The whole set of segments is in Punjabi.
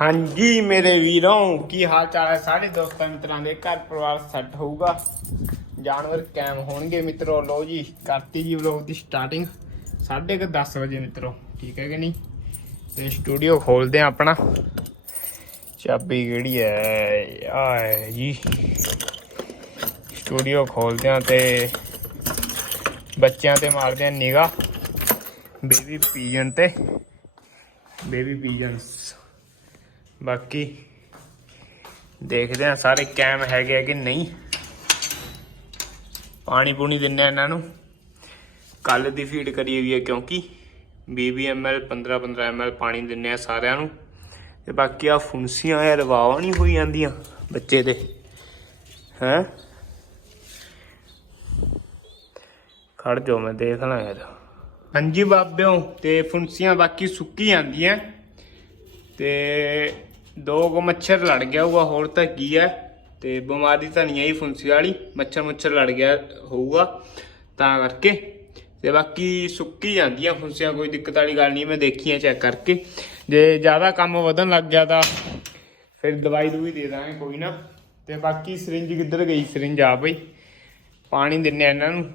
ਹਾਂਜੀ ਮੇਰੇ ਵੀਰੋਂ, ਕੀ ਹਾਲ ਚਾਲ ਹੈ? ਸਾਰੇ ਦੋਸਤਾਂ ਮਿੱਤਰਾਂ ਦੇ ਘਰ ਪਰਿਵਾਰ ਸੈੱਟ ਹੋਊਗਾ। ਜਾਨਵਰ ਕੈਮ ਹੋਣਗੇ ਮਿੱਤਰੋ। ਲੋ ਜੀ, ਕਰਤੀ ਜੀ ਵਲੋਗ ਦੀ ਸਟਾਰਟਿੰਗ 10:30 ਵਜੇ ਮਿੱਤਰੋ, ਠੀਕ ਹੈ ਕਿ ਨਹੀਂ? ਤੇ ਸਟੂਡੀਓ ਖੋਲਦੇ ਆ ਆਪਣਾ। ਚਾਬੀ ਕਿਹੜੀ ਹੈ ਆ ਜੀ। ਸਟੂਡੀਓ ਖੋਲਦੇ ਆ ਤੇ ਬੱਚਿਆਂ ਤੇ ਮਾਰਦੇ ਆ ਨਿਗਾ ਬੇਬੀ ਪੀਜਨ ਤੇ। ਬੇਬੀ ਪੀਜਨਸ ਬਾਕੀ ਦੇਖਦੇ ਆ ਸਾਰੇ ਕੈਮ ਹੈਗੇ ਆ ਕਿ ਨਹੀਂ। ਪਾਣੀ ਪੂਣੀ ਦਿੰਨੇ ਆ ਇਹਨਾਂ ਨੂੰ। ਕੱਲ ਦੀ ਫੀਡ ਕਰੀ ਹੋਈ ਹੈ ਕਿਉਂਕਿ 20 ml 15 15 ml ਪਾਣੀ ਦਿੰਨੇ ਆ ਸਾਰਿਆਂ ਨੂੰ। ਤੇ ਬਾਕੀ ਆ ਫੁੰਸੀਆਂ ਯਾਰ ਵਾਵਾ ਨਹੀਂ ਹੋਈ ਜਾਂਦੀਆਂ ਬੱਚੇ ਦੇ। ਹੈ? ਖੜ ਜਾਓ, ਮੈਂ ਦੇਖ ਲਾਂ ਯਾਰ। ਹਾਂਜੀ ਬਾਬਿਓ, ਤੇ ਫੁੰਸੀਆਂ ਬਾਕੀ ਸੁੱਕੀ ਜਾਂਦੀਆਂ। ਤੇ ਦੋ ਕੁ ਮੱਛਰ ਲੜ ਗਿਆ ਹੋਊਗਾ, ਹੋਰ ਤਾਂ ਕੀ ਹੈ? ਤੇ ਬਿਮਾਰੀ ਤਾਂ ਨਹੀਂ ਆਈ ਫੁੰਸੀ ਵਾਲੀ, ਮੱਛਰ ਮੁੱਛਰ ਲੜ ਗਿਆ ਹੋਊਗਾ, ਤਾਂ ਕਰਕੇ। ਤੇ ਬਾਕੀ ਸੁੱਕੀ ਜਾਂਦੀਆਂ ਫੁੰਸੀਆਂ, ਕੋਈ ਦਿੱਕਤ ਵਾਲੀ ਗੱਲ ਨਹੀਂ, ਮੈਂ ਦੇਖੀਆਂ ਚੈੱਕ ਕਰਕੇ। ਜੇ ਜ਼ਿਆਦਾ ਕੰਮ ਵਧਣ ਲੱਗ ਗਿਆ ਤਾਂ ਫਿਰ ਦਵਾਈ ਦੂਈ ਦੇ ਦਾਂਗੇ, ਕੋਈ ਨਾ। ਤੇ ਬਾਕੀ ਸਰਿੰਜ ਕਿੱਧਰ ਗਈ? ਸਰਿੰਜ ਆ ਬਈ। ਪਾਣੀ ਦਿੰਨੇ ਆ ਇਹਨਾਂ ਨੂੰ।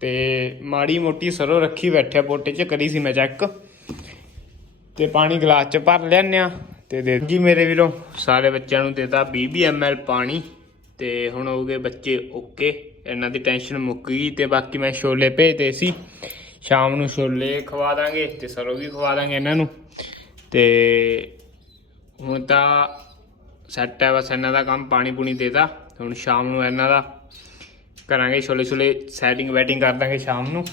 ਤੇ ਮਾੜੀ ਮੋਟੀ ਸਰੋਂ ਰੱਖੀ ਬੈਠਿਆ, ਪੋਟੇ 'ਚ ਕਰੀ ਸੀ ਮੈਂ ਚੈੱਕ ਤੇ ਪਾਣੀ ਗਲਾਸ 'ਚ ਭਰ ਲੈਣੇ ਆ। ਤੇ ਦੇ ਜੀ ਮੇਰੇ ਵੀਰੋ। ਸਾਰੇ ਬੱਚਿਆਂ ਨੂੰ ਦੇਤਾ 20 ml ਪਾਣੀ ਤੇ ਹੁਣ ਹੋ ਗਏ ਬੱਚੇ ਓਕੇ। ਇਹਨਾਂ ਦੀ ਟੈਨਸ਼ਨ ਮੁੱਕ ਗਈ ਤੇ ਬਾਕੀ ਮੈਂ ਛੋਲੇ ਭੇਜਦੇ ਸੀ। ਸ਼ਾਮ ਨੂੰ ਛੋਲੇ ਖਵਾ ਦਾਂਗੇ ਤੇ ਸਰੋਂ ਵੀ ਖਵਾ ਦਾਂਗੇ ਇਹਨਾਂ ਨੂੰ। ਤੇ ਹੁਣ ਤਾਂ ਸੈੱਟ ਹੈ ਬਸ ਇਹਨਾਂ ਦਾ ਕੰਮ, ਪਾਣੀ ਪੂਣੀ ਦੇਤਾ। ਹੁਣ ਸ਼ਾਮ ਨੂੰ ਇਹਨਾਂ ਦਾ ਕਰਾਂਗੇ ਛੋਲੇ ਛੋਲੇ ਸੈਟਿੰਗ ਵੈਟਿੰਗ ਕਰ ਦਾਂਗੇ ਸ਼ਾਮ ਨੂੰ।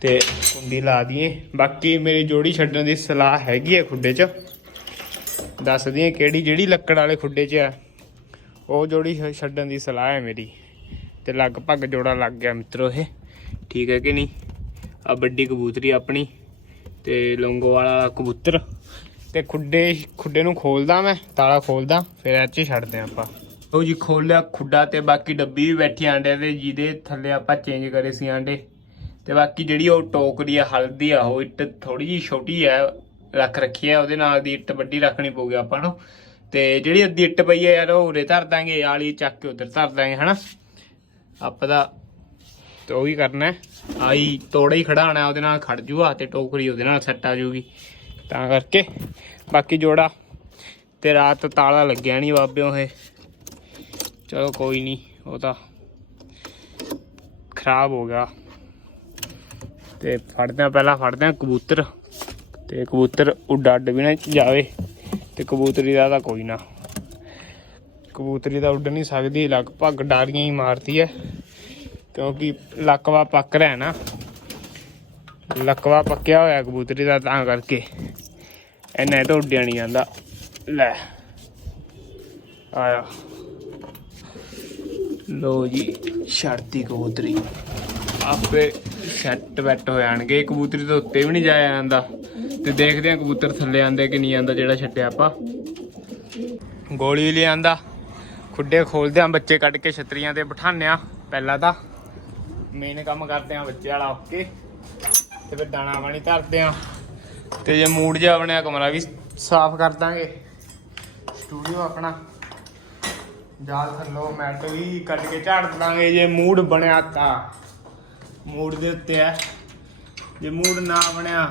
ਤੇ ਕੁੰਡੀ ਲਾ ਦਈਏ। ਬਾਕੀ ਮੇਰੀ ਜੋੜੀ ਛੱਡਣ ਦੀ ਸਲਾਹ ਹੈਗੀ ਹੈ ਖੁੱਡੇ 'ਚ। ਦੱਸਦੀ ਦਈਏ ਕਿਹੜੀ ਜਿਹੜੀ ਲੱਕੜ ਵਾਲੇ ਖੁੱਡੇ 'ਚ ਆ, ਉਹ ਜੋੜੀ ਛ- ਛੱਡਣ ਦੀ ਸਲਾਹ ਹੈ ਮੇਰੀ। ਤੇ ਲਗਭਗ ਜੋੜਾ ਲੱਗ ਗਿਆ ਮਿੱਤਰੋ ਇਹ। ਠੀਕ ਹੈ ਕਿ ਨਹੀਂ? ਆ ਵੱਡੀ ਕਬੂਤਰੀ ਆਪਣੀ ਤੇ ਲੌਂਗੋ ਵਾਲਾ ਕਬੂਤਰ। ਤੇ ਖੁੱਡੇ ਖੁੱਡੇ ਨੂੰ ਖੋਲਦਾ ਮੈਂ, ਤਾਲਾ ਖੋਲਦਾ, ਫਿਰ ਇਹ 'ਚ ਛੱਡਦੇ ਆਪਾਂ। ਉਹ ਜੀ ਖੋਲਿਆ ਖੁੱਡਾ ਤੇ ਬਾਕੀ ਡੱਬੀ ਵੀ ਬੈਠੀ ਆਂਡੇ ਤੇ ਜਿਹਦੇ ਥੱਲੇ ਆਪਾਂ ਚੇਂਜ ਕਰੇ ਸੀ ਆਂਡੇ। ਤੇ ਬਾਕੀ ਜਿਹੜੀ ਉਹ ਟੋਕਰੀ ਆ, ਹਲਦੀ ਆ, ਉਹ ਇੱਟ ਥੋੜੀ ਜੀ ਛੋਟੀ ਆ ਰੱਖ ਰੱਖੀ ਹੈ ਉਹਦੇ ਨਾਲ ਦੀ ਇੱਟ ਵੱਡੀ ਰੱਖਣੀ ਪਊਗੀ ਆਪਾਂ ਨੂੰ। ਤੇ ਜਿਹੜੀ ਅੱਧੀ ਇੱਟ ਪਈ ਹੈ ਯਾਰ, ਉਹ ਉਰੇ ਧਰ ਦਾਂਗੇ, ਆਲੀ ਚੱਕ ਕੇ ਉਧਰ ਧਰ ਦਾਂਗੇ, ਹਨਾ? ਆਪਾਂ ਦਾ ਤੇ ਉਹ ਵੀ ਕਰਨਾ ਆਈ ਤੋੜੇ ਹੀ ਖੜਾਣਾ ਉਹਦੇ ਨਾਲ ਖੜ ਜੂਗਾ ਤੇ ਟੋਕਰੀ ਉਹਦੇ ਨਾਲ ਸੱਟ ਆ ਜੂਗੀ। ਤਾਂ ਕਰਕੇ, ਬਾਕੀ ਜੋੜਾ ਤੇ ਰਾਤ ਤਾਲਾ ਲੱਗਿਆ ਨਹੀਂ ਬਾਬਿਓ ਇਹ। ਚਲੋ ਕੋਈ ਨਹੀਂ ਉਹ ਤਾਂ ਖਰਾਬ ਹੋ ਗਿਆ। ਤੇ ਫੜਦੇ ਆ ਪਹਿਲਾਂ ਫੜਦੇ ਆ ਕਬੂਤਰ। ਤੇ ਕਬੂਤਰ ਉੱਡ ਅੱਡ ਵੀ ਨਾ ਜਾਵੇ ਤੇ ਕਬੂਤਰੀ ਦਾ ਤਾਂ ਕੋਈ ਨਾ। ਕਬੂਤਰੀ ਤਾਂ ਉੱਡ ਨਹੀਂ ਸਕਦੀ, ਲਗਭਗ ਡਾਰੀਆਂ ਹੀ ਮਾਰਦੀ ਹੈ ਕਿਉਂਕਿ ਲਕਵਾ ਪੱਕ ਰਿਹਾ ਨਾ। ਲਕਵਾ ਪੱਕਿਆ ਹੋਇਆ ਕਬੂਤਰੀ ਦਾ ਤਾਂ ਕਰਕੇ। ਇਹਨੇ ਤਾਂ ਉੱਡਿਆ ਨਹੀਂ ਜਾਂਦਾ। ਲੈ, ਆਇਆ। ਲੋ ਜੀ ਛੜਤੀ ਕਬੂਤਰੀ। ਆਪੇ ਸੈੱਟ ਬੈਟ ਹੋ ਜਾਣਗੇ, ਕਬੂਤਰੀ ਤੋਂ ਉੱਤੇ ਵੀ ਨਹੀਂ ਜਾਇਆ ਜਾਂਦਾ। ਤੇ ਦੇਖਦੇ ਆ ਕਬੂਤਰ ਥੱਲੇ ਆਂਦੇ ਕਿ ਨਹੀਂ ਆਂਦਾ ਜਿਹੜਾ ਛੱਡਿਆ ਆਪਾਂ। ਗੋਲੀ ਲੈ ਆਂਦਾ ਖੁੱਡੇ ਖੋਲਦੇ ਆ ਬੱਚੇ ਕੱਢ ਕੇ ਛਤਰੀਆਂ ਤੇ ਬਿਠਾਉਂਦੇ ਆ ਪਹਿਲਾਂ ਤਾਂ। ਮੇਨ ਕੰਮ ਕਰਦੇ ਆ ਬੱਚੇ ਵਾਲਾ ਓਕੇ ਤੇ ਫਿਰ ਦਾਣਾ ਪਾਣੀ ਧਰਦੇ ਆ ਤੇ ਜੇ ਮੂਡ ਜਿਹਾ ਬਣਿਆ, ਕਮਰਾ ਵੀ ਸਾਫ਼ ਕਰ ਦਾਂਗੇ। ਸਟੂਡੀਓ ਆਪਣਾ। ਜਾਲ ਥੱਲੋਂ ਮੈਟ ਵੀ ਕੱਢ ਕੇ ਝਾੜ ਦਾਂਗੇ ਜੇ ਮੂਡ ਬਣਿਆ ਤਾਂ। ਮੂਡ ਦੇ ਉੱਤੇ ਹੈ। ਜੇ ਮੂਡ ਨਾ ਬਣਿਆ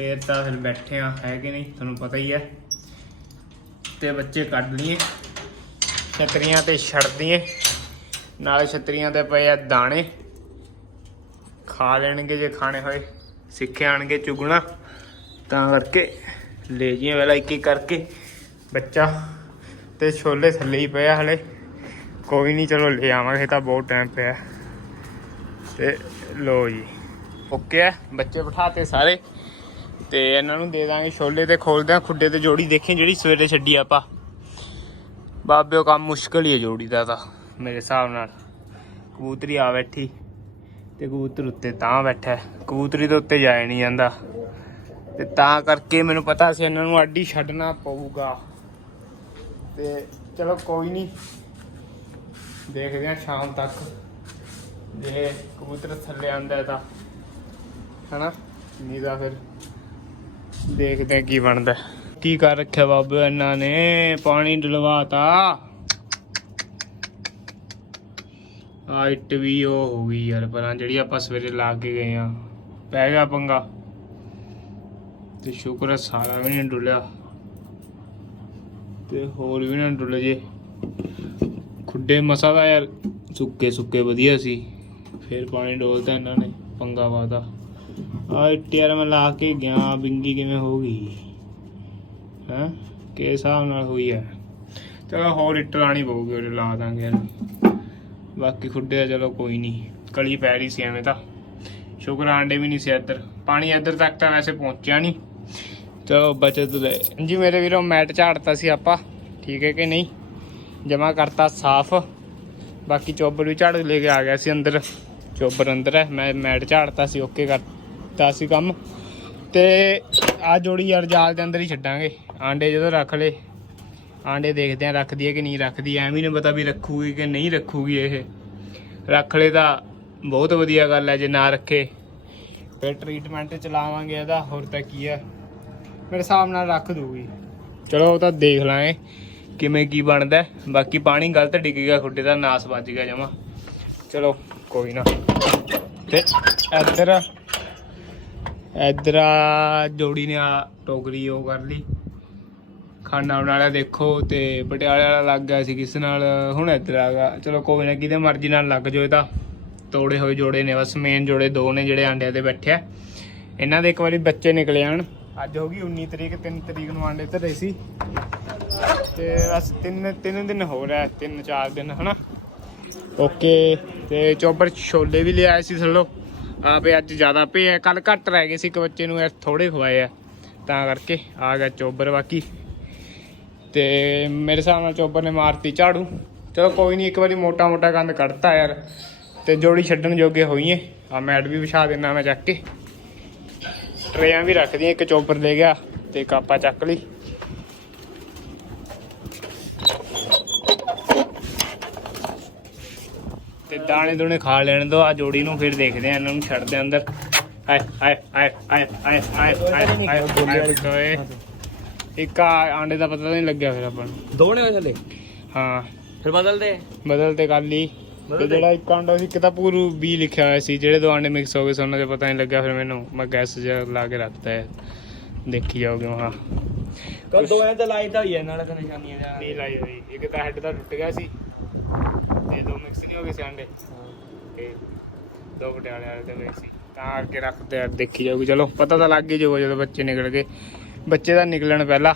ਫੇਰ ਤਾਂ ਫਿਰ ਬੈਠੇ ਆ, ਹੈ ਕਿ ਨਹੀਂ, ਤੁਹਾਨੂੰ ਪਤਾ ਹੀ ਹੈ। ਤੇ ਬੱਚੇ ਕੱਢ ਲਈਏ, ਛਤਰੀਆਂ ਤੇ ਛੱਡ ਦਈਏ। ਨਾਲ ਛਤਰੀਆਂ ਤੇ ਪਏ ਆ ਦਾਣੇ। ਖਾ ਲੈਣਗੇ ਜੇ ਖਾਣੇ ਹੋਏ, ਸਿੱਖੇ ਆਣਗੇ ਚੁਗਣਾ। ਤਾਂ ਕਰਕੇ ਲੈ ਜੀਏ ਵਾਲਾ ਇੱਕ ਇੱਕ ਕਰਕੇ ਬੱਚਾ। ਤੇ ਛੋਲੇ ਥੱਲੇ ਹੀ ਪਏ ਆ ਹਲੇ। ਕੋਈ ਨਹੀਂ, ਚਲੋ ਲੈ ਆਵਾਂਗੇ ਤਾਂ ਬਹੁਤ ਟਾਈਮ ਪਿਆ। ਤੇ ਲੋ ਜੀ, ਓਕੇ ਹੈ ਬੱਚੇ ਬਿਠਾਤੇ ਸਾਰੇ। ਤੇ ਇਹਨਾਂ ਨੂੰ ਦੇ ਦਾਂਗੇ ਛੋਲੇ ਤੇ ਖੋਲਦੇ ਆ ਖੁੱਡੇ ਤੇ ਜੋੜੀ ਦੇਖੀ ਜਿਹੜੀ ਸਵੇਰੇ ਛੱਡੀ ਆਪਾਂ। ਬਾਬਿਓ ਕੰਮ ਮੁਸ਼ਕਲ ਹੀ ਹੈ ਜੋੜੀ ਦਾ ਤਾਂ, ਮੇਰੇ ਹਿਸਾਬ ਨਾਲ। ਕਬੂਤਰੀ ਆ ਬੈਠੀ ਤੇ ਕਬੂਤਰ ਉੱਤੇ ਤਾਂ ਬੈਠਾ ਕਬੂਤਰੀ ਦੇ ਉੱਤੇ ਜਾਇਆ ਨਹੀਂ ਜਾਂਦਾ। ਤੇ ਤਾਂ ਕਰਕੇ ਮੈਨੂੰ ਪਤਾ ਸੀ ਇਹਨਾਂ ਨੂੰ ਆਡੀ ਛੱਡਣਾ ਪਊਗਾ। ਤੇ ਚਲੋ ਕੋਈ ਨਹੀਂ, ਦੇਖਦੇ ਹਾਂ ਸ਼ਾਮ ਤੱਕ। ਜੇ ਕਬੂਤਰ ਥੱਲੇ ਆਂਦਾ ਹੈ ਤਾਂ, ਹਨਾ? ਨਹੀਂ ਤਾਂ ਫਿਰ ਦੇਖਦੇ ਹਾਂ ਕੀ ਬਣਦਾ। ਕੀ ਕਰ ਰੱਖਿਆ ਬਾਬੂ ਇਹਨਾਂ ਨੇ? ਪਾਣੀ ਡਲਵਾਤਾ। ਆ ਇੱਟ ਵੀ ਉਹ ਹੋ ਗਈ ਯਾਰ, ਪਰਾਂ ਜਿਹੜੀ ਆਪਾਂ ਸਵੇਰੇ ਲਾ ਕੇ ਗਏ ਆ ਪੈ ਗਿਆ ਪੰਗਾ। ਤੇ ਸ਼ੁਕਰ ਹੈ ਸਾਰਾ ਵੀ ਨਹੀਂ ਡੁੱਲਿਆ। ਤੇ ਹੋਰ ਵੀ ਨਾ ਡੁੱਲ ਜੇ। ਖੁੱਡੇ ਮਸਾ ਦਾ ਯਾਰ ਸੁੱਕੇ ਸੁੱਕੇ ਵਧੀਆ ਸੀ। ਫਿਰ ਪਾਣੀ ਡੋਲਤਾ ਇਹਨਾਂ ਨੇ, ਪੰਗਾ ਵਾਦਾ। ਆ ਇੱਟ ਯਾਰ ਮੈਂ ਲਾ ਕੇ ਗਿਆ, ਬਿੰਗੀ ਕਿਵੇਂ ਹੋ ਗਈ? ਹੈ? ਕਿਸ ਹਿਸਾਬ ਨਾਲ ਹੋਈ ਹੈ ਚਲੋ ਹੋਰ ਇੱਟ ਲਾਣੀ ਪਊਗੀ, ਉਹ ਲਾ ਦਾਂਗੇ ਯਾਰ ਬਾਕੀ ਖੁੱਡੇ ਆ ਚਲੋ ਕੋਈ ਨਹੀਂ, ਕਲੀ ਪੈ ਰਹੀ ਸੀ ਐਵੇਂ ਤਾਂ। ਸ਼ੁਕਰ ਆਂਡੇ ਵੀ ਨਹੀਂ ਸੀ ਇੱਧਰ। ਪਾਣੀ ਇੱਧਰ ਤੱਕ ਤਾਂ ਵੈਸੇ ਪਹੁੰਚਿਆ ਨਹੀਂ। ਚਲੋ ਬਚਤ ਲੈ। ਜੀ ਮੇਰੇ ਵੀਰੋ, ਮੈਟ ਝਾੜਤਾ ਸੀ ਆਪਾਂ, ਠੀਕ ਹੈ ਕਿ ਨਹੀਂ? ਜਮਾ ਕਰਤਾ ਸਾਫ਼। ਬਾਕੀ ਚੋਬਰ ਵੀ ਝਾੜ ਲੈ ਕੇ ਆ ਗਿਆ ਸੀ ਅੰਦਰ। ਚੋਬਰ ਅੰਦਰ ਹੈ, ਮੈਂ ਮੈਟ ਝਾੜਤਾ ਸੀ, ਓਕੇ ਕਰ। ਕਰਤਾ ਸੀ ਕੰਮ। ਤੇ ਆ ਜੋੜੀ ਯਾਰ ਜਾਲ ਦੇ ਅੰਦਰ ਹੀ ਛੱਡਾਂਗੇ। ਆਂਡੇ ਜਦੋਂ ਰੱਖ ਲੇ ਆਂਡੇ ਦੇਖਦੇ ਆ ਰੱਖਦੀ ਹੈ ਕਿ ਨਹੀਂ ਰੱਖਦੀ, ਐਵੇਂ ਨਹੀਂ ਪਤਾ ਵੀ ਰੱਖੂਗੀ ਕਿ ਨਹੀਂ ਰੱਖੂਗੀ ਇਹ। ਰੱਖ ਲੇ ਤਾਂ ਬਹੁਤ ਵਧੀਆ ਗੱਲ ਹੈ ਜੇ ਨਾ ਰੱਖੇ। ਫਿਰ ਟ੍ਰੀਟਮੈਂਟ ਚਲਾਵਾਂਗੇ ਇਹਦਾ, ਹੋਰ ਤਾਂ ਕੀ ਹੈ। ਮੇਰੇ ਹਿਸਾਬ ਨਾਲ ਰੱਖ ਦੂਗੀ ਚਲੋ ਉਹ ਤਾਂ ਦੇਖ ਲਾਂਗੇ ਕਿਵੇਂ ਕੀ ਬਣਦਾ ਬਾਕੀ ਪਾਣੀ ਗਲਤ ਡਿੱਗ ਗਿਆ, ਖੁੱਡੇ ਦਾ ਨਾਸ ਵੱਜ ਗਿਆ ਜਮਾ। ਚਲੋ ਕੋਈ ਨਾ। ਤੇ ਇੱਧਰ ਇੱਧਰ ਆ ਜੋੜੀ ਨੇ ਆ ਟੋਕਰੀ ਉਹ ਕਰ ਲਈ। ਖਾਣਾ ਬਣਾਉਣ ਵਾਲਾ ਦੇਖੋ ਤੇ ਪਟਿਆਲੇ ਵਾਲਾ ਲੱਗ ਗਿਆ ਸੀ ਕਿਸ ਨਾਲ, ਹੁਣ ਇੱਧਰ ਆ ਗਿਆ। ਚਲੋ ਕੋਈ ਨਾ ਕਿਤੇ ਮਰਜ਼ੀ ਨਾਲ ਲੱਗ ਜਾਓ ਇਹ ਤਾਂ। ਤੋੜੇ ਹੋਏ ਜੋੜੇ ਨੇ, ਬਸ ਮੇਨ ਜੋੜੇ ਦੋ ਨੇ ਜਿਹੜੇ ਆਂਡਿਆਂ ਤੇ ਬੈਠੇ ਇਹਨਾਂ ਦੇ ਇੱਕ ਵਾਰੀ ਬੱਚੇ ਨਿਕਲੇ ਆਣ। ਅੱਜ ਹੋ ਗਈ 19 ਤਰੀਕ 3 ਤਰੀਕ ਨੂੰ ਆਂਡੇ ਧਰੇ ਸੀ। ਤੇ ਬਸ ਤਿੰਨ ਤਿੰਨ ਦਿਨ ਹੋ ਰਿਹਾ ਤਿੰਨ ਚਾਰ ਦਿਨ, ਹਨਾ? ਓਕੇ, ਤੇ ਚੋਬਰ ਛੋਲੇ ਵੀ ਲਿਆਏ ਸੀ ਥੱਲੋਂ। ਆਪੇ ਅੱਜ ਜ਼ਿਆਦਾ ਪਏ ਆ ਕੱਲ ਘੱਟ ਰਹਿ ਗਏ ਸੀ ਇੱਕ ਬੱਚੇ ਨੂੰ ਯਾਰ ਥੋੜੇ ਖਵਾਏ ਆ। ਤਾਂ ਕਰਕੇ ਆ ਗਿਆ ਚੋਬਰ ਬਾਕੀ। ਤੇ ਮੇਰੇ ਹਿਸਾਬ ਨਾਲ ਚੋਬਰ ਨੇ ਮਾਰਤੀ ਝਾੜੂ। ਚਲੋ ਕੋਈ ਨਹੀਂ ਇੱਕ ਵਾਰੀ ਮੋਟਾ ਮੋਟਾ ਗੰਦ ਕੱਢਤਾ ਯਾਰ। ਤੇ ਜੋੜੀ ਛੱਡਣ ਜੋਗੇ ਹੋਈਏ। ਆ ਮੈਟ ਵੀ ਵਿਛਾ ਦੇਣਾ ਮੈਂ ਚੱਕ ਕੇ। ਟਰੇਆਂ ਵੀ ਰੱਖ ਇੱਕ ਚੋਬਰ ਲੈ ਗਿਆ ਤੇ ਕਾਪਾ ਚੱਕ ਲਈ ਤੇ ਦਾਣੇ ਦੂਣੇ ਖਾ ਲੈਣ ਦੋ ਆ ਜੋੜੀ ਨੂੰ ਫਿਰ ਦੇਖਦੇ ਆ ਇਹਨਾਂ ਨੂੰ ਛੱਡਦੇ ਆ ਅੰਦਰ ਆਏ ਆਏ ਆਏ ਆਏ ਆਏ ਆਏ ਆਏ ਆਏ ਆਏ ਇੱਕ ਆ ਆਂਡੇ ਦਾ ਪਤਾ ਨਹੀਂ ਲੱਗਿਆ ਫਿਰ ਆਪਾਂ ਨੂੰ ਦੋਨੇ ਹੋਏ ਥੱਲੇ ਹਾਂ ਫਿਰ ਬਦਲਦੇ ਬਦਲ ਤੇ ਜਿਹੜਾ ਇੱਕ ਆਂਡਾ ਸੀ ਇੱਕ ਤਾਂ ਪੂਰੂ ਵੀ ਲਿਖਿਆ ਹੋਇਆ ਸੀ ਜਿਹੜੇ ਦੋ ਆਂਡੇ ਮਿਕਸ ਹੋ ਗਏ ਸੀ ਉਹਨਾਂ ਦੇ ਪਤਾ ਨਹੀਂ ਲੱਗਿਆ ਫਿਰ ਮੈਨੂੰ ਮੈਂ ਗੈਸ ਜਿਹਾ ਲਾ ਕੇ ਰੱਖਤਾ ਹੈ ਦੇਖੀ ਜਾਓਗੇ ਹਾਂ ਕਦ ਦੋਆਂ ਤੇ ਲਾਈਟ ਹੋਈ ਹੈ ਨਾਲੇ ਨਿਸ਼ਾਨੀਆਂ ਨਹੀਂ ਲਾਈ ਹੋਈ ਇੱਕ ਤਾਂ ਹੈੱਡ ਦਾ ਟੁੱਟ ਗਿਆ ਸੀ ਤੇ ਦੋ ਮਿਕਸ ਨਹੀਂ ਹੋ ਗਏ ਸੀ ਤੇ ਦੋ ਪਟਿਆਲੇ ਵਾਲੇ ਤੇ ਗਏ ਸੀ ਤਾਂ ਅੱਗੇ ਰੱਖਦੇ ਆ ਦੇਖੀ ਜਾਊਗੀ। ਚਲੋ ਪਤਾ ਤਾਂ ਲੱਗ ਹੀ ਜਾਊਗਾ ਜਦੋਂ ਬੱਚੇ ਨਿਕਲ ਗਏ। ਬੱਚੇ ਦਾ ਨਿਕਲਣ ਪਹਿਲਾਂ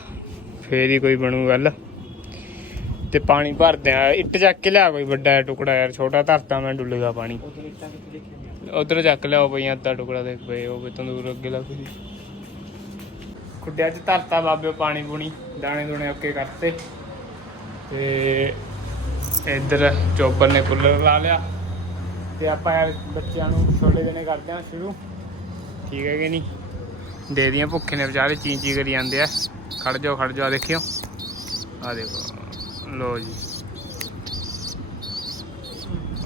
ਫੇਰ ਹੀ ਕੋਈ ਬਣੂ ਗੱਲ। ਤੇ ਪਾਣੀ ਭਰਦੇ ਆ ਇੱਟ ਚੱਕ ਕੇ ਲਿਆ ਕੋਈ ਵੱਡਾ ਟੁਕੜਾ ਯਾਰ ਛੋਟਾ ਧਰਤਾ ਮੈਂ ਡੁੱਲੇਗਾ ਪਾਣੀ। ਉਧਰ ਚੱਕ ਲਿਆਓ ਪਈ ਅੱਧਾ ਟੁਕੜਾ ਦੇਖ ਪਏ ਉਹ ਵੀ ਤੰਦੂਰ ਅੱਗੇ ਲੱਗ ਗਈ। ਖੁੱਡਿਆਂ 'ਚ ਧਰਤਾ ਬਾਬੇ ਪਾਣੀ ਪੂਣੀ ਦਾਣੇ ਦੂਣੇ ਓਕੇ ਕਰਤੇ। ਤੇ ਇੱਧਰ ਚੋਪਰ ਨੇ ਕੂਲਰ ਲਾ ਲਿਆ। ਤੇ ਆਪਾਂ ਯਾਰ ਬੱਚਿਆਂ ਨੂੰ ਛੋਲੇ ਦੇਣੇ ਕਰਦੇ ਆ ਸ਼ੁਰੂ। ਠੀਕ ਹੈ ਕਿ ਨਹੀਂ? ਦੇ ਦੀਆਂ ਭੁੱਖੇ ਨੇ ਵਿਚਾਰੇ, ਚੀਂ ਚੀਂ ਕਰੀ ਜਾਂਦੇ ਆ। ਖੜ ਜਾਓ ਖੜ ਜਾਓ ਦੇਖਿਓ। ਆ ਦੇਖੋ ਲੋ ਜੀ।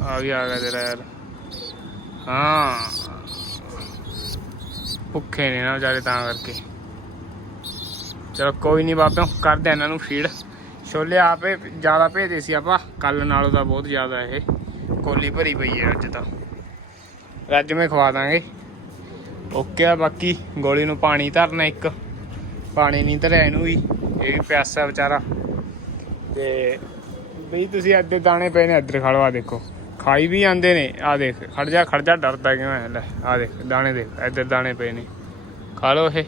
ਆ ਗਿਆ ਆ ਗਿਆ ਤੇਰਾ ਯਾਰ। ਹਾਂ। ਭੁੱਖੇ ਨੇ ਨਾ ਵਿਚਾਰੇ ਤਾਂ ਕਰਕੇ। ਚਲੋ ਕੋਈ ਨਹੀਂ ਬਾਬਿਓ, ਕਰਦੇ ਇਹਨਾਂ ਨੂੰ ਫੀਡ ਛੋਲੇ ਆਪੇ ਜ਼ਿਆਦਾ ਭੇਜਦੇ ਸੀ ਆਪਾਂ, ਕੱਲ ਨਾਲੋਂ ਤਾਂ ਬਹੁਤ ਜ਼ਿਆਦਾ ਇਹ। ਕੋਲੀ ਭਰੀ ਪਈ ਹੈ ਅੱਜ ਤਾਂ। ਰੱਜ ਮੈਂ ਖਵਾ ਦਾਂਗੇ। ਓਕੇ ਆ, ਬਾਕੀ ਗੋਲੀ ਨੂੰ ਪਾਣੀ ਧਰਨਾ ਇੱਕ। ਪਾਣੀ ਨਹੀਂ ਧਰਿਆ ਇਹਨੂੰ ਵੀ, ਇਹ ਵੀ ਪਿਆਸਾ ਵਿਚਾਰਾ। ਤੇ ਬਈ ਤੁਸੀਂ ਅੱਧੇ ਦਾਣੇ ਪਏ ਨੇ, ਇੱਧਰ ਖੜੋ ਆ ਦੇਖੋ। ਖਾਈ ਵੀ ਜਾਂਦੇ ਨੇ ਆ ਦੇਖ, ਖੜ ਜਾ ਖੜ ਜਾ, ਡਰਦਾ ਕਿਵੇਂ ਹੈ? ਲੈ ਆ ਦੇਖ, ਦਾਣੇ ਦੇਖ, ਇੱਧਰ ਦਾਣੇ ਪਏ ਨੇ। ਖਾ ਲੋ ਇਹ।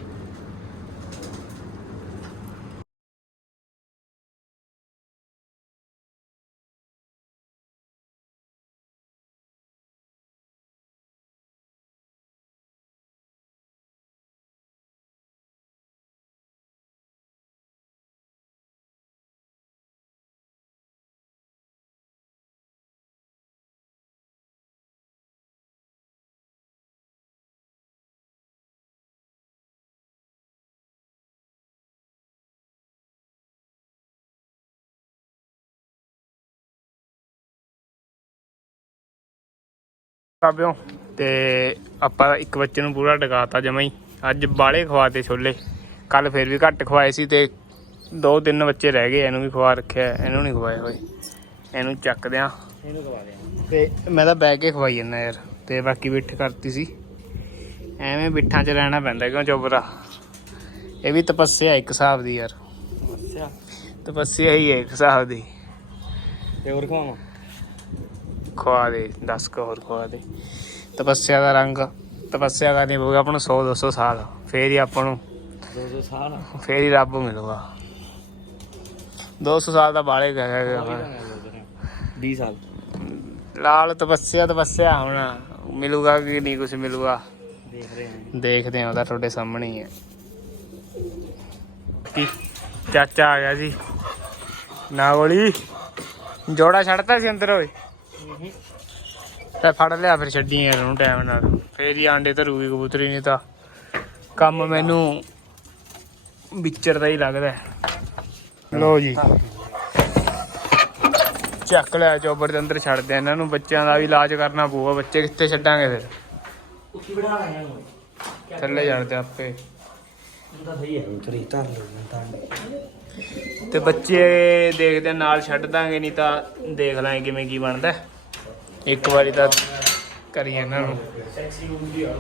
ਕਾਬਿਓ ਤੇ ਆਪਾਂ ਇੱਕ ਬੱਚੇ ਨੂੰ ਪੂਰਾ ਡਕਾਤਾ ਜਮਾ ਹੀ। ਅੱਜ ਬਾਲੇ ਖਵਾਤੇ ਛੋਲੇ। ਕੱਲ ਫਿਰ ਵੀ ਘੱਟ ਖਵਾਏ ਸੀ ਤੇ ਦੋ ਤਿੰਨ ਬੱਚੇ ਰਹਿ ਗਏ ਇਹਨੂੰ ਵੀ ਖਵਾ ਰੱਖਿਆ ਇਹਨੂੰ ਨਹੀਂ ਖਵਾਏ ਹੋਏ। ਇਹਨੂੰ ਚੱਕਦੇ ਆ। ਇਹਨੂੰ ਖਵਾ ਦੇ ਤੇ ਮੈਂ ਤਾਂ ਬਹਿ ਕੇ ਖਵਾਈ ਜਾਂਦਾ ਯਾਰ। ਤੇ ਬਾਕੀ ਬਿੱਠ ਕਰਤੀ ਸੀ। ਐਵੇਂ ਬਿੱਠਾਂ 'ਚ ਰਹਿਣਾ ਪੈਂਦਾ ਕਿਉਂ ਚੋਬਰਾ ਇਹ ਵੀ ਤਪੱਸਿਆ ਇੱਕ ਹਿਸਾਬ ਦੀ ਯਾਰ। ਤਪੱਸਿਆ ਹੀ ਹੈ ਇੱਕ ਹਿਸਾਬ ਦੀ। ਤੇ ਹੋਰ ਖਵਾਵਾਂ? ਖਵਾ ਦੇ 10 ਕੁ ਹੋਰ ਖਵਾ ਦੇ। ਤਪੱਸਿਆ ਦਾ ਰੰਗ ਤਪੱਸਿਆ ਕਰਨੀ ਪਊਗਾ ਆਪਾਂ ਨੂੰ 100 200 ਸਾਲ ਫੇਰ ਹੀ ਆਪਾਂ ਨੂੰ 200 ਸਾਲ। ਫੇਰ ਹੀ ਰੱਬ ਮਿਲੂਗਾ। 200 ਸਾਲ ਦਾ ਬਾਲੇ ਗਿਆ 20 ਸਾਲ। ਲਾਲ ਤਪੱਸਿਆ ਤਪੱਸਿਆ ਹੁਣ ਮਿਲੂਗਾ ਕਿ ਨਹੀਂ ਕੁਝ ਮਿਲੂਗਾ? ਦੇਖ ਰਹੇ ਹਾਂ ਦੇਖਦੇ ਹਾਂ ਉਹਦਾ ਤੁਹਾਡੇ ਸਾਹਮਣੇ ਹੀ ਹੈ। ਕੀ? ਚਾਚਾ ਆ ਗਿਆ ਜੀ। ਨਾ ਗੋਲੀ। ਜੋੜਾ ਛੱਡਤਾ ਸੀ ਅੰਦਰ ਓਏ। ਤੇ ਫੜ ਲਿਆ ਫਿਰ ਛੱਡੀ ਯਾਰ ਉਹਨੂੰ ਟਾਈਮ ਨਾਲ। ਫੇਰ ਹੀ ਆਂਡੇ ਧਰੂਗੀ ਕਬੂਤਰੀ ਨਹੀਂ ਤਾਂ। ਕੰਮ ਮੈਨੂੰ ਵਿਚਰ ਦਾ ਹੀ ਲੱਗਦਾ। ਲਓ ਜੀ। ਚੱਕ ਲਿਆ ਚੋਬਰ ਦੇ ਅੰਦਰ ਛੱਡਦੇ ਇਹਨਾਂ ਨੂੰ ਬੱਚਿਆਂ ਦਾ ਵੀ ਇਲਾਜ ਕਰਨਾ ਪਊਗਾ। ਬੱਚੇ ਕਿੱਥੇ ਛੱਡਾਂਗੇ ਫਿਰ? ਉੱਚੀ ਬਣਾ ਰਹੇ ਹਾਂ ਥੱਲੇ ਛੱਡਦੇ ਆਪੇ। ਤਾਂ ਤੇ। ਬੱਚੇ ਦੇਖਦੇ ਨਾਲ ਛੱਡ ਦਾਂਗੇ ਨਹੀਂ ਤਾਂ ਦੇਖ ਲਾਂਗੇ ਕਿਵੇਂ ਕੀ ਬਣਦਾ। ਇੱਕ ਵਾਰੀ ਤਾਂ ਕਰੀ ਇਹਨਾਂ ਨੂੰ।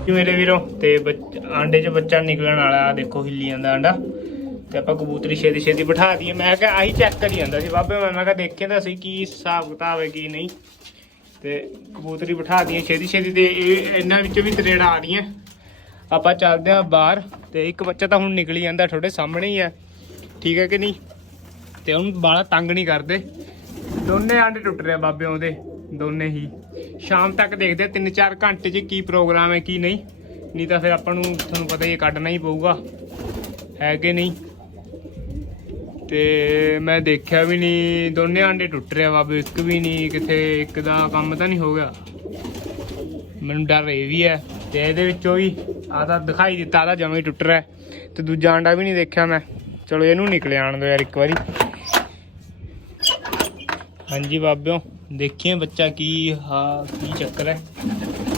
ਜੀ ਮੇਰੇ ਵੀਰੋ, ਤੇ ਬੱਚ- ਆਂਡੇ 'ਚ ਬੱਚਾ ਨਿਕਲਣ ਵਾਲਾ ਆ ਦੇਖੋ ਹਿੱਲੀ ਜਾਂਦਾ ਆਂਡਾ। ਤੇ ਆਪਾਂ ਕਬੂਤਰੀ ਛੇਤੀ ਛੇਤੀ ਬਿਠਾ ਦਈਏ। ਮੈਂ ਕਿਹਾ ਆਹੀ ਚੈੱਕ ਕਰੀ ਜਾਂਦਾ ਸੀ ਬਾਬੇ, ਮੈਂ ਮੈਂ ਕਿਹਾ ਦੇਖੇ ਤਾਂ ਸੀ ਕੀ ਹਿਸਾਬ ਕਿਤਾਬ ਹੈ ਕੀ ਨਹੀਂ। ਤੇ ਕਬੂਤਰੀ ਬਿਠਾ ਦਈਏ ਛੇਤੀ ਛੇਤੀ ਤੇ ਇਹ ਇਹਨਾਂ ਵਿੱਚੋਂ ਵੀ ਤਰੇੜਾ ਆ ਰਹੀਆਂ। ਆਪਾਂ ਚੱਲਦੇ ਆ ਬਾਹਰ ਤੇ ਇੱਕ ਬੱਚਾ ਤਾਂ ਹੁਣ ਨਿਕਲੀ ਜਾਂਦਾ ਤੁਹਾਡੇ ਸਾਹਮਣੇ ਹੀ ਹੈ। ਠੀਕ ਹੈ ਕਿ ਨਹੀਂ? ਤੇ ਉਹਨੂੰ ਬਾਲਾ ਤੰਗ ਨਹੀਂ ਕਰਦੇ। ਦੋਨੇ ਆਂਡੇ ਟੁੱਟ ਰਿਹਾ ਬਾਬੇ ਉਹਦੇ। ਦੋਨੇ ਹੀ। ਸ਼ਾਮ ਤੱਕ ਦੇਖਦੇ ਆ 3-4 ਘੰਟੇ 'ਚ ਕੀ ਪ੍ਰੋਗਰਾਮ ਹੈ, ਕੀ ਨਹੀਂ। ਨਹੀਂ ਤਾਂ ਫਿਰ ਆਪਾਂ ਨੂੰ, ਤੁਹਾਨੂੰ ਪਤਾ ਹੀ ਕੱਢਣਾ ਹੀ ਪਊਗਾ। ਹੈ ਕਿ ਨਹੀਂ? ਤੇ ਮੈਂ ਦੇਖਿਆ ਵੀ ਨਹੀਂ, ਦੋਨੇ ਆਂਡੇ ਟੁੱਟ ਰਹੇ ਆ ਬਾਬੇ, ਇੱਕ ਵੀ ਨਹੀਂ, ਕਿਥੇ, ਇੱਕ ਦਾ ਕੰਮ ਤਾਂ ਨਹੀਂ ਹੋ ਗਿਆ। ਮੈਨੂੰ ਡਰ ਇਹ ਵੀ ਹੈ ਤੇ ਇਹਦੇ ਵਿੱਚੋਂ ਹੀ ਆਹ ਦਿਖਾਈ ਦਿੱਤਾ ਆਦਾ ਜਮਾਂ ਹੀ ਟੁੱਟ ਰਿਹਾ ਹੈ। ਤੇ ਦੂਜਾ ਆਂਡਾ ਵੀ ਨਹੀਂ ਦੇਖਿਆ ਮੈਂ। ਚਲੋ, ਇਹਨੂੰ ਨਿਕਲ ਆਣ ਦਿਓ ਯਾਰ ਇੱਕ ਵਾਰੀ। ਹਾਂਜੀ ਬਾਬਿਓ, ਦੇਖੀਏ ਬੱਚਾ ਕੀ ਹਾਂ, ਕੀ ਚੱਕਰ ਹੈ।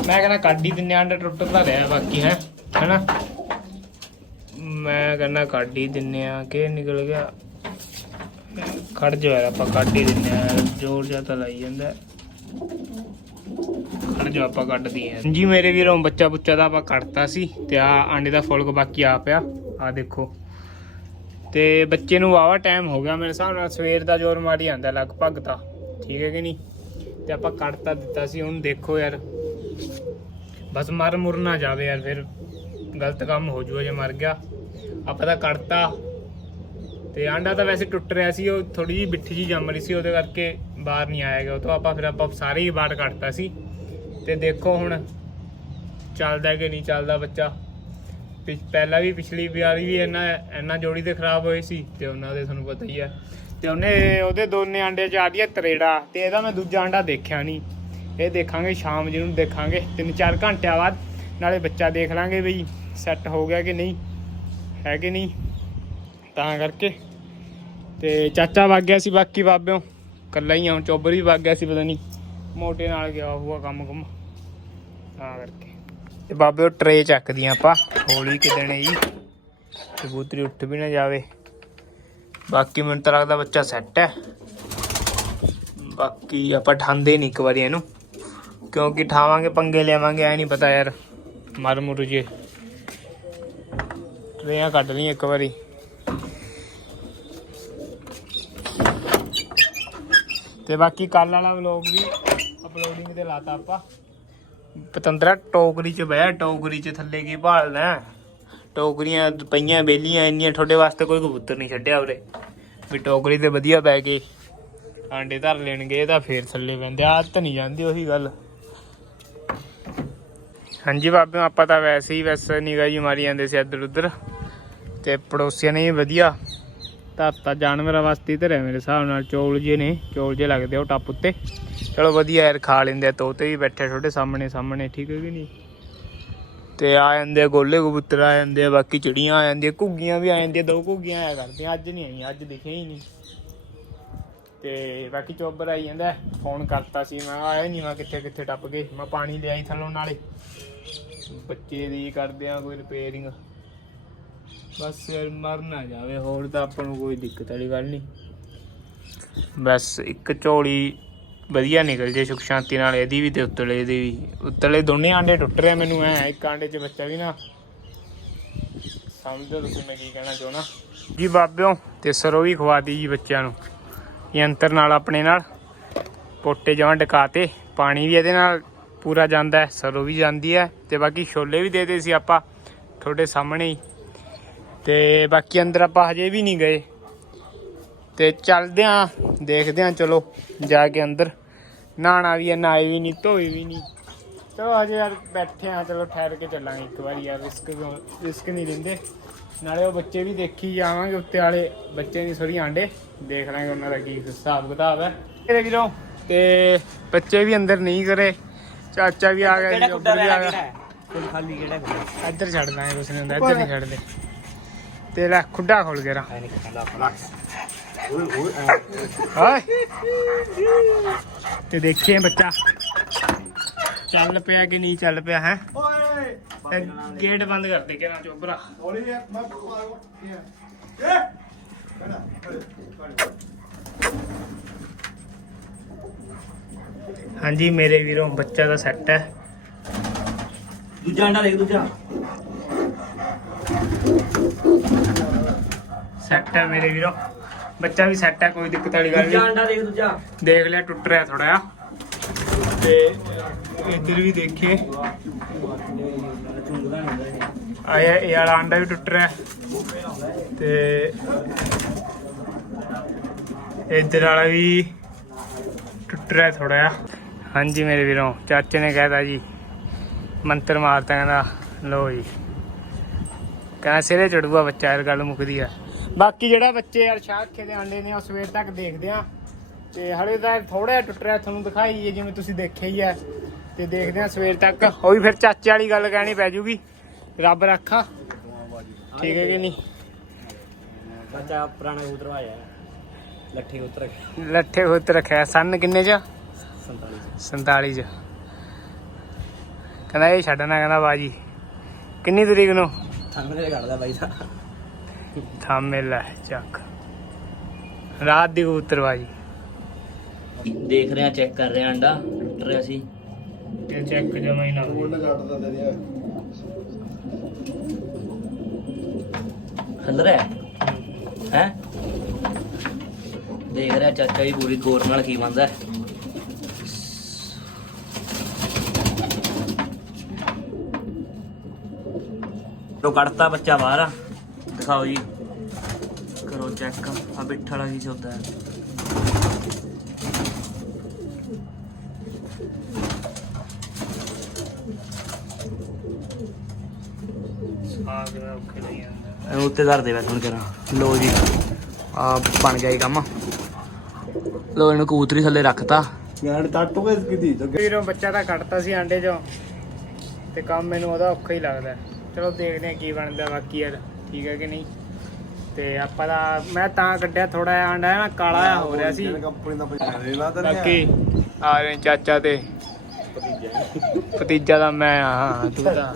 ਮੈਂ ਕਹਿੰਦਾ ਕੱਢ ਹੀ ਦਿੰਨੇ ਆਂਡਾ ਟੁੱਟਦਾ ਰਿਹਾ ਬਾਕੀ ਹੈ, ਹੈਨਾ? ਮੈਂ ਕਹਿੰਦਾ ਕੱਢ ਹੀ ਦਿੰਨੇ ਆ ਕਿ ਨਿਕਲ ਗਿਆ। ਖੜ ਜਾ ਯਾਰ, ਆਪਾਂ ਕੱਢ ਹੀ ਦਿੰਨੇ ਆ, ਜੋਰ ਜਿਹਾ ਤਾਂ ਲਾਈ ਜਾਂਦਾ। ਖੜ ਜਾ, ਆਪਾਂ ਕੱਢਦੀ ਆਂ ਜੀ ਮੇਰੇ ਵੀਰੋਂ ਬੱਚਾ ਬੁੱਚਾ ਦਾ ਆਪਾਂ ਕੱਢਤਾ ਸੀ, ਤੇ ਆ ਆਂਡੇ ਦਾ ਫੁਲਕ ਬਾਕੀ ਆ ਪਿਆ। ਆ ਦੇਖੋ। ਤੇ ਬੱਚੇ ਨੂੰ ਵਾਵਾ ਟਾਈਮ ਹੋ ਗਿਆ ਮੇਰੇ ਹਿਸਾਬ ਨਾਲ, ਸਵੇਰ ਦਾ ਜ਼ੋਰ ਮਾਰੀ ਜਾਂਦਾ ਲਗਭਗ ਤਾਂ। ਠੀਕ ਹੈ ਕਿ ਨਹੀਂ? ਤੇ ਆਪਾਂ ਕੱਢਤਾ ਦਿੱਤਾ ਸੀ, ਹੁਣ ਦੇਖੋ ਯਾਰ। ਬਸ ਮਰ ਮੁਰ ਨਾ ਜਾਵੇ ਯਾਰ, ਫਿਰ ਗਲਤ ਕੰਮ ਹੋ ਜੂਗਾ ਜੇ ਮਰ ਗਿਆ। ਆਪਾਂ ਤਾਂ ਕੱਢਤਾ। ਤੇ ਆਂਡਾ ਤਾਂ ਵੈਸੇ ਟੁੱਟ ਰਿਹਾ ਸੀ, ਉਹ ਥੋੜੀ ਜਿਹੀ ਬਿੱਠੀ ਜੀ ਜੰਮ ਰਹੀ ਸੀ, ਉਹਦੇ ਕਰਕੇ ਬਾਹਰ ਨਹੀਂ ਆਏਗਾ ਉਹ ਤੋਂ ਆਪਾਂ ਫਿਰ ਆਪਾਂ ਸਾਰੇ ਹੀ ਬਾਹਰ ਕੱਟਤਾ ਸੀ। ਤੇ ਦੇਖੋ ਹੁਣ, ਚੱਲਦਾ ਕਿ ਨਹੀਂ ਚੱਲਦਾ ਬੱਚਾ। ਪਿਛ, ਪਹਿਲਾਂ ਵੀ ਪਿਛਲੀ ਵਾਰੀ ਵੀ ਇਹਨਾਂ ਇਹਨਾਂ ਜੋੜੀ ਦੇ ਖਰਾਬ ਹੋਏ ਸੀ, ਤੇ ਉਹਨਾਂ ਦੇ ਤੁਹਾਨੂੰ ਪਤਾ ਹੀ ਹੈ ਤੇ ਉਹਨੇ ਉਹਦੇ ਦੋਨੇ ਆਂਡੇ ਚ ਆ ਰਹੀ ਤਰੇੜਾ, ਤੇ ਇਹਦਾ ਮੈਂ ਦੂਜਾ ਆਂਡਾ ਦੇਖਿਆ ਨਹੀਂ ਇਹ ਦੇਖਾਂਗੇ, ਸ਼ਾਮ ਜਿਹਨੂੰ ਦੇਖਾਂਗੇ। 3-4 ਘੰਟਿਆਂ ਬਾਅਦ ਨਾਲੇ ਬੱਚਾ ਦੇਖ ਲਾਂਗੇ ਬਈ ਸੈੱਟ ਹੋ ਗਿਆ ਕਿ ਨਹੀਂ, ਹੈ ਕਿ ਨਹੀਂ, ਤਾਂ ਕਰਕੇ। ਤੇ ਚਾਚਾ ਵਗ ਗਿਆ ਸੀ ਬਾਕੀ ਬਾਬਿਓ, ਕੱਲਾ ਹੀ ਆ, ਹੁਣ ਚੋਬਰ ਵੀ ਵਗ ਗਿਆ ਸੀ ਪਤਾ ਨਹੀਂ ਮੋਟੇ ਨਾਲ ਗਿਆ ਹੋਊਗਾ ਕੰਮ ਕੁਮ ਤਾਂ ਕਰਕੇ। ਤੇ ਉਹ ਟਰੇ ਚੱਕਦੀਆਂ ਆਪਾਂ, ਹੌਲੀ ਕਿਤੇ ਨੇ ਜੀ। ਕਬੂਤਰੀ ਉੱਠ ਵੀ ਨਾ ਜਾਵੇ। ਬਾਕੀ ਮੈਨੂੰ ਤਾਂ ਲੱਗਦਾ ਬੱਚਾ ਸੈੱਟ ਹੈ। ਬਾਕੀ ਆਪਾਂ ਠਾਂਦੇ ਨਹੀਂ ਇੱਕ ਵਾਰੀ ਇਹਨੂੰ। ਕਿਉਂਕਿ ਠਾਵਾਂਗੇ, ਪੰਗੇ ਲਿਆਵਾਂਗੇ, ਐ ਨਹੀਂ ਪਤਾ ਯਾਰ। ਮਰ ਮੁਰ ਜੇ। ਟਰੇਆਂ ਕੱਢ ਲਈ ਇੱਕ ਵਾਰੀ। ਤੇ ਬਾਕੀ ਕੱਲ ਵਾਲਾ ਵਲੌਗ ਵੀ ਅਪਲੋਡਿੰਗ ਤੇ ਲਾਤਾ ਆਪਾਂ। ਪਤੰਦਰਾ, ਟੋਕਰੀ ਚ ਬਹਿ, ਟੋਕਰੀ ਚ ਥੱਲੇ ਕੀ ਭਾਲਦਾ ਟੋਕਰੀਆਂ ਪਈਆਂ, ਬੇਲੀਆਂ ਇੰਨੀਆਂ, ਤੁਹਾਡੇ ਵਾਸਤੇ ਕੋਈ ਕਬੂਤਰ ਨਹੀਂ ਛੱਡਿਆ ਉਰੇ। ਵੀ ਟੋਕਰੀ ਤੇ ਵਧੀਆ ਬਹਿ ਕੇ ਆਂਡੇ ਧਰ ਲੈਣਗੇ ਤਾਂ ਫੇਰ ਥੱਲੇ ਪੈਂਦੇ ਆਦਤ ਨਹੀਂ ਜਾਂਦੀ ਉਹੀ ਗੱਲ। ਹਾਂਜੀ ਬਾਬੇ, ਆਪਾਂ ਤਾਂ ਵੈਸੇ ਹੀ ਵੈਸੇ ਨਿਗਾਹ ਜੀ ਮਾਰੀ ਜਾਂਦੇ ਸੀ ਇੱਧਰ ਉੱਧਰ ਤੇ ਪੜੋਸੀਆਂ ਨੇ ਵੀ ਵਧੀਆ। ਧਰਤਾ, ਜਾਨਵਰਾਂ ਵਾਸਤੇ ਤੇ ਮੇਰੇ ਹਿਸਾਬ ਨਾਲ, ਚੌਲ ਜੇ ਨੇ, ਚੌਲ ਜੇ ਲੱਗਦੇ ਉਹ ਟੱਪ ਉੱਤੇ। ਚਲੋ ਵਧੀਆ ਯਾਰ, ਖਾ ਲੈਂਦੇ ਆ, ਤੋਤੇ ਵੀ ਬੈਠੇ ਛੋਟੇ ਸਾਹਮਣੇ ਸਾਹਮਣੇ, ਠੀਕ ਹੈ ਕਿ ਨਹੀਂ? ਤੇ ਆ ਜਾਂਦੇ ਗੋਲੇ ਕਬੂਤਰ ਆ ਜਾਂਦੇ ਆ, ਬਾਕੀ ਚਿੜੀਆਂ ਆ ਜਾਂਦੀਆਂ, ਘੁੱਗੀਆਂ ਵੀ ਆ ਜਾਂਦੀਆਂ, ਦੋ ਘੁੱਗੀਆਂ ਆਇਆ ਕਰਦੇ, ਅੱਜ ਨਹੀਂ ਆਈਆਂ, ਅੱਜ ਦਿਖਿਆ ਹੀ ਨਹੀਂ। ਤੇ ਬਾਕੀ ਚੋਬਰ ਆਈ ਜਾਂਦਾ, ਫੋਨ ਕਰਤਾ ਸੀ, ਮੈਂ ਆਇਆ ਨਹੀਂ, ਮੈਂ ਕਿੱਥੇ ਕਿੱਥੇ ਟੱਪ ਗਏ, ਮੈਂ ਪਾਣੀ ਲਿਆਈ ਥੱਲੋਂ ਨਾਲੇ। ਬੱਚੇ ਦੀ ਕਰਦੇ ਆ ਕੋਈ ਰਿਪੇਅਰਿੰਗ ਬਸ ਯਾਰ, ਮਰ ਨਾ ਜਾਵੇ, ਹੋਰ ਤਾਂ ਆਪਾਂ ਨੂੰ ਕੋਈ ਦਿੱਕਤ ਵਾਲੀ ਗੱਲ ਨਹੀਂ। ਬਸ ਇੱਕ ਝੋਲੀ ਵਧੀਆ ਨਿਕਲ ਜੇ, ਸੁਖ ਸ਼ਾਂਤੀ ਨਾਲ, ਇਹਦੀ ਵੀ ਤੇ ਉੱਤਲੇ ਦੀ ਵੀ। ਉੱਤਲੇ ਦੋਨੇ ਆਂਡੇ ਟੁੱਟ ਰਹੇ ਮੈਨੂੰ, ਐ, ਇੱਕ ਆਂਡੇ 'ਚ ਬੱਚਾ ਵੀ ਨਾ। ਸਮਝੋ ਤੁਸੀਂ ਮੈਂ ਕੀ ਕਹਿਣਾ ਚਾਹੁੰਦਾ। ਜੀ ਬਾਬਿਓ, ਤੇ ਸਰੋਂ ਵੀ ਖਵਾਤੀ ਜੀ ਬੱਚਿਆਂ ਨੂੰ। ਯੰਤਰ ਨਾਲ ਆਪਣੇ ਨਾਲ, ਪੋਟੇ ਜਮਾਂ ਡਕਾਤੇ, ਪਾਣੀ ਵੀ ਇਹਦੇ ਨਾਲ ਪੂਰਾ ਜਾਂਦਾ ਹੈ, ਸਰੋਂ ਵੀ ਜਾਂਦੀ ਹੈ, ਤੇ ਬਾਕੀ ਛੋਲੇ ਵੀ ਦੇ ਸੀ ਆਪਾਂ, ਤੁਹਾਡੇ ਸਾਹਮਣੇ ਹੀ। ਤੇ ਬਾਕੀ ਅੰਦਰ ਆਪਾਂ ਹਜੇ ਵੀ ਨਹੀਂ ਗਏ। ਤੇ ਚੱਲਦੇ ਆਂ ਦੇਖਦੇ ਆਂ ਚਲੋ, ਜਾ ਕੇ ਅੰਦਰ। ਨਹਾਣਾ ਵੀ ਹੈ ਨਹਾਏ ਵੀ ਨਹੀਂ ਧੋਏ ਵੀ ਨਹੀਂ। ਚਲੋ ਹਜੇ ਯਾਰ ਬੈਠੇ ਆਂ ਚਲੋ ਠਹਿਰ ਕੇ ਚੱਲਾਂਗੇ ਇੱਕ ਵਾਰੀ ਯਾਰ ਰਿਸਕ ਰਿਸਕ ਨਹੀਂ ਲੈਂਦੇ ਨਾਲੇ ਉਹ ਬੱਚੇ ਵੀ ਦੇਖੀ ਜਾਵਾਂਗੇ ਉੱਤੇ ਵਾਲੇ ਬੱਚੇ ਨਹੀਂ ਸੋਰੀ ਆਂਡੇ। ਦੇਖ ਲਾਂਗੇ ਉਹਨਾਂ ਦਾ ਕੀ ਹਿਸਾਬ ਕਿਤਾਬ ਹੈ। ਤੇਰੇ ਵੀਰੋਂ? ਤੇ ਬੱਚੇ ਵੀ ਅੰਦਰ ਨਹੀਂ ਕਰੇ। ਚਾਚਾ ਵੀ ਆ ਗਿਆ ਜੀ, ਉੱਪਰ ਵੀ ਆ ਗਿਆ ਗਿਆ। ਕੋਈ ਖਾਲੀ ਕਿਹੜਾ ਖੁੱਡਾ ਇੱਧਰ ਛੱਡ ਦਾਂਗੇ ਕੁਛ ਨਹੀਂ ਹੁੰਦਾ ਇੱਧਰ ਨਹੀਂ ਛੱਡਦੇ। ਤੇ ਲੈ ਖੁੱਡਾ ਖੋਲ ਕੇ ਰਾ ਤੇ ਦੇਖੀਏ ਬੱਚਾ। ਚੱਲ ਪਿਆ ਕਿ ਨਹੀਂ ਚੱਲ ਪਿਆ ਹੈ? ਓਏ। ਗੇਟ ਬੰਦ ਕਰ ਦੇ ਕਿਹਨਾਂ ਚੋਬਰਾ ਹੌਲੀ ਯਾਰ ਮੈਂ ਹਾਂਜੀ ਮੇਰੇ ਵੀਰੋਂ ਬੱਚਾ ਦਾ ਸੈੱਟ ਹੈ। ਦੂਜਾ ਅੰਡਾ ਦੇਖ ਦੂਜਾ। ਸੈੱਟ ਹੈ ਮੇਰੇ ਵੀਰੋਂ। ਬੱਚਾ ਵੀ ਸੈੱਟ ਹੈ ਕੋਈ ਦਿੱਕਤ ਵਾਲੀ ਗੱਲ ਦੂਜਾ ਨਹੀਂ। ਅੰਡਾ ਦੇਖ ਦੂਜਾ। ਦੇਖ ਲਿਆ ਟੁੱਟ ਰਿਹਾ ਥੋੜਾ ਜਿਹਾ ਤੇ ਇੱਧਰ ਵੀ ਦੇਖੀਏ। ਇਹ। ਆਇਆ ਇਹ ਵਾਲਾ ਆਂਡਾ ਵੀ ਟੁੱਟ ਰਿਹਾ। ਤੇ ਇੱਧਰ ਵਾਲਾ ਵੀ ਟੁੱਟ ਰਿਹਾ ਥੋੜਾ ਜਿਹਾ। ਹਾਂਜੀ ਮੇਰੇ ਵੀਰੋਂ ਚਾਚੇ ਨੇ ਕਹਿਤਾ ਜੀ ਮੰਤਰ ਮਾਰਤਾ ਕਹਿੰਦਾ ਲੋ ਜੀ। ਕਹਿੰਦਾ ਸਿਰੇ ਚੜੂਗਾ ਬੱਚਾ ਯਾਰ ਗੱਲ ਮੁੱਕਦੀ ਆ। ਬਾਕੀ ਜਿਹੜਾ ਬੱਚੇ ਯਾਰ ਸ਼ਾਖੇ ਦੇ ਆਂਡੇ ਨੇ ਉਹ ਸਵੇਰ ਤੱਕ ਦੇਖਦੇ ਆ। ਤੇ ਹਲੇ ਤਾਂ ਥੋੜਾ ਟੁੱਟ ਰਿਹਾ ਤੁਹਾਨੂੰ ਦਿਖਾਈ ਹੈ ਜਿਵੇਂ ਤੁਸੀਂ ਦੇਖਿਆ ਹੀ ਹੈ। ਤੇ ਦੇਖਦੇ ਆ ਸਵੇਰ ਤੱਕ। ਵੀ ਫਿਰ ਚਾਚੇ ਵਾਲੀ ਗੱਲ ਕਹਿਣੀ ਪੈ ਜੂਗੀ। ਰੱਬ ਰੱਖਾ। ਠੀਕ ਹੈ ਕਿ ਨਹੀਂ? ਬੱਚਾ ਪੁਰਾਣਾ ਕਬੂਤਰ ਆਇਆ ਲੱਠੇ ਉਤਰ ਲੱਠੇ ਹੁੱਤ ਰੱਖਿਆ ਸਨ ਕਿੰਨੇ ਚ? 47 47 ਚ। ਕਹਿੰਦਾ ਇਹ ਛੱਡਣਾ ਕਹਿੰਦਾ ਬਾਜੀ। ਕਿੰਨੀ ਤਰੀਕ ਨੂੰ? ਤੇ ਕੱਢਦਾ ਬਾਈ ਦਾ। ਥਾਮੇ ਲੈ ਚੱਕ। ਰਾਤ ਦੀ ਕਬੂਤਰਬਾਜੀ ਦੇਖ ਰਿਹਾ ਚੈੱਕ ਕਰ ਰਿਹਾ ਅੰਡਾ ਟੁੱਟ ਰਿਹਾ ਸੀ ਇਹ ਚੈੱਕ ਜਮਾ ਹੀ ਨਾ। ਬੋਲ ਕੱਟਦਾ ਤੇਰੀ ਹੱਲ ਰਿਹਾ ਹੈ? ਦੇਖ ਰਿਹਾ ਚਾਚਾ ਜੀ ਪੂਰੀ ਗੌਰ ਨਾਲ ਕੀ ਬੰਦਾ ਲੋ ਕੱਢਤਾ ਬੱਚਾ ਬਾਹਰ। ਆ ਦਿਖਾਓ ਜੀ। ਕਰੋ ਚੈੱਕ ਆ ਬਿੱਠਾ ਵਾਲਾ ਕੀ ਚੌਦਾ ਹੈ। ਸਾਗ ਦਾ ਔਖੇ ਲਈ ਜਾਂਦਾ ਇਹਨੂੰ ਉੱਤੇ ਧਰ ਦੇ ਤੁਹਾਨੂੰ ਕਰਾਂ। ਲੋ ਜੀ ਆ ਬਣ ਗਿਆ ਇਹ ਕੰਮ। ਲੋ ਇਹਨੂੰ ਕਬੂਤਰੀ ਥੱਲੇ ਰੱਖਤਾ। ਯਾਰ ਟੱਟੂਗੇ ਕਿਦੀ ਜੱਗੇ ਵੀਰੋਂ ਬੱਚਾ ਤਾਂ ਕੱਢਤਾ ਸੀ ਆਂਡੇ ਚੋਂ। ਤੇ ਕੰਮ ਮੈਨੂੰ ਉਹਦਾ ਔਖਾ ਹੀ ਲੱਗਦਾ। ਚਲੋ ਦੇਖਦੇ ਆ ਕੀ ਬਣਦਾ ਬਾਕੀ ਯਾਰ। ਠੀਕ ਹੈ ਕਿ ਨਹੀਂ? ਤੇ ਆਪਾਂ ਦਾ ਮੈਂ ਤਾਂ ਕੱਢਿਆ ਥੋੜਾ ਜਿਹਾ ਆਂਡਾ ਨਾ ਕਾਲਾ ਜਿਹਾ ਹੋ ਰਿਹਾ ਸੀ। ਕੰਪਨੀ ਦਾ ਪੈਸਾ ਰੇਲਾ ਤਾਂ ਬਾਕੀ, ਆ ਰਹੇ ਚਾਚਾ ਤੇ। ਭਤੀਜਾ ਦਾ ਮੈਂ ਹਾਂ ਤੂੰ ਤਾਂ।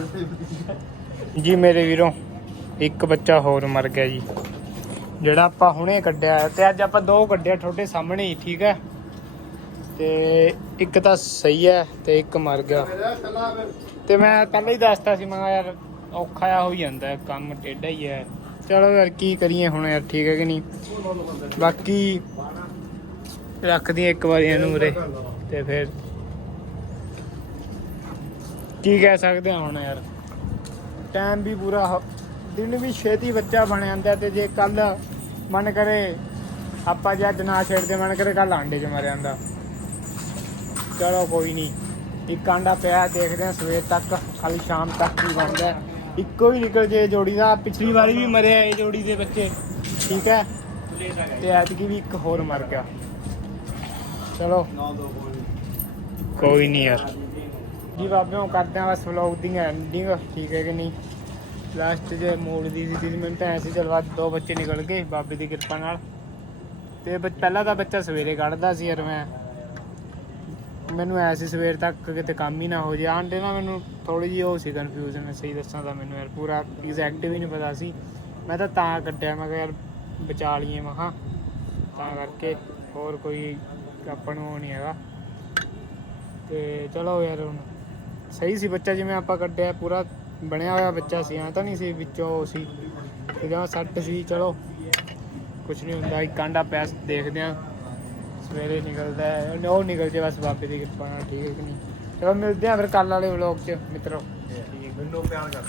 ਜੀ ਮੇਰੇ ਵੀਰੋ, ਇੱਕ ਬੱਚਾ ਹੋਰ ਮਰ ਗਿਆ ਜੀ। ਜਿਹੜਾ ਆਪਾਂ ਹੁਣੇ ਕੱਢਿਆ ਤੇ ਅੱਜ ਆਪਾਂ ਦੋ ਕੱਢਿਆ ਤੁਹਾਡੇ ਸਾਹਮਣੇ ਹੀ, ਠੀਕ ਹੈ? ਤੇ ਇੱਕ ਤਾਂ ਸਹੀ ਹੈ ਤੇ ਇੱਕ ਮਰ ਗਿਆ। ਤੇ ਮੈਂ ਪਹਿਲਾਂ ਹੀ ਦੱਸਤਾ ਸੀ, ਮੈਂ ਯਾਰ ਔਖਾ ਆ ਹੋਈ ਜਾਂਦਾ, ਕੰਮ ਟੇਢਾ ਹੀ ਹੈ। ਚਲੋ ਯਾਰ, ਕੀ ਕਰੀਏ ਹੁਣ ਯਾਰ, ਠੀਕ ਹੈ ਕਿ ਨਹੀਂ? ਬਾਕੀ ਰੱਖਦੀ ਇੱਕ ਵਾਰੀ ਇਹਨੂੰ ਉਰੇ, ਤੇ ਫਿਰ ਕੀ ਕਹਿ ਸਕਦੇ ਹਾਂ ਹੁਣ ਯਾਰ? ਟਾਈਮ ਵੀ ਪੂਰਾ ਦਿਨ ਵੀ ਛੇਤੀ ਬੱਚਾ ਬਣ ਜਾਂਦਾ ਤੇ ਜੇ ਕੱਲ ਮਨ ਕਰੇ ਆਪਾਂ ਜੇ ਅੱਜ ਨਾ ਛੇੜਦੇ, ਮਨ ਕਰੇ ਕੱਲ ਆਂਡੇ 'ਚ ਮਰ ਜਾਂਦਾ। ਚਲੋ ਕੋਈ ਨਹੀਂ, ਇੱਕ ਆਂਡਾ ਪਿਆ, ਦੇਖਦੇ ਹਾਂ ਸਵੇਰ ਤੱਕ ਕੱਲ ਸ਼ਾਮ ਤੱਕ ਕੀ ਬਣਦਾ। ਇੱਕੋ ਹੀ ਨਿਕਲ ਜੇ ਜੋੜੀ ਦਾ ਪਿਛਲੀ ਵਾਰੀ ਵੀ ਮਰਿਆ ਇਹ ਜੋੜੀ ਦੇ ਬੱਚੇ। ਠੀਕ ਹੈ? ਤੇ ਐਤਕੀ ਵੀ ਇੱਕ ਹੋਰ ਮਰ ਗਿਆ। ਚਲੋ। ਕੋਈ ਨਹੀਂ ਯਾਰ। ਜੀ ਬਾਬਿਓ ਕਰਦੇ ਆ ਬਸ ਵਲੌਗ ਦੀ ਐਂਡਿੰਗ ਠੀਕ ਹੈ ਕਿ ਨਹੀਂ? ਲਾਸਟ ਜੇ ਮੋੜ ਦੀ ਸੀ ਤਿੰਨ ਮਿੰਟ ਐ ਸੀ ਚਲਵਾ ਦੋ ਬੱਚੇ ਨਿਕਲ ਗਏ ਬਾਬੇ ਦੀ ਕਿਰਪਾ ਨਾਲ। ਤੇ ਪਹਿਲਾਂ ਤਾਂ ਬੱਚਾ ਸਵੇਰੇ ਕੱਢਦਾ ਸੀ ਯਾਰ ਮੈਂ। ਮੈਨੂੰ ਐ ਸੀ ਸਵੇਰ ਤੱਕ ਕਿਤੇ ਕੰਮ ਹੀ ਨਾ ਹੋ ਜੇ। ਆਂਡੇ ਨਾ ਮੈਨੂੰ ਥੋੜੀ ਜਿਹੀ ਉਹ ਸੀ ਕਨਫਿਊਜ਼ਨ ਸਹੀ ਦੱਸਾਂ ਤਾਂ ਮੈਨੂੰ ਯਾਰ ਪੂਰਾ ਐਗਜ਼ੈਕਟ ਵੀ ਨਹੀਂ ਪਤਾ ਸੀ। ਮੈਂ ਤਾਂ ਤਾਂ ਕੱਢਿਆ, ਮੈਂ ਕਿਹਾ ਯਾਰ ਬਚਾ ਲਈਏ ਮਹਾ ਤਾਂ ਕਰਕੇ ਹੋਰ ਕੋਈ ਆਪਾਂ ਨੂੰ ਉਹ ਨਹੀਂ ਹੈਗਾ। ਤੇ ਚਲੋ ਯਾਰ ਹੁਣ ਸਹੀ ਸੀ ਬੱਚਾ ਜਿਵੇਂ ਆਪਾਂ ਕੱਢਿਆ, ਪੂਰਾ ਬਣਿਆ ਹੋਇਆ ਬੱਚਾ ਸੀ, ਐ ਤਾਂ ਨਹੀਂ ਸੀ ਵਿੱਚੋਂ ਸੀ। ਤੇ ਜਮਾ ਸੱਟ ਸੀ, ਚਲੋ। ਕੁਝ ਨਹੀਂ ਹੁੰਦਾ, ਇੱਕ ਕਾਂਡਾ ਪੈਸ ਦੇਖਦੇ ਆ। ਸਵੇਰੇ ਨਿਕਲਦਾ ਹੈ। ਉਹ ਨਿਕਲ ਜੇ, ਬਸ ਬਾਬੇ ਦੀ ਕਿਰਪਾ ਨਾਲ, ਠੀਕ ਹੈ ਕਿ ਨਹੀਂ? ਚਲੋ ਮਿਲਦੇ ਆ ਫਿਰ ਕੱਲ ਵਾਲੇ ਵਲੌਗ 'ਚ, ਮਿੱਤਰੋ। ਠੀਕ ਹੈ, ਮੈਨੂੰ ਪਿਆਰ ਕਰ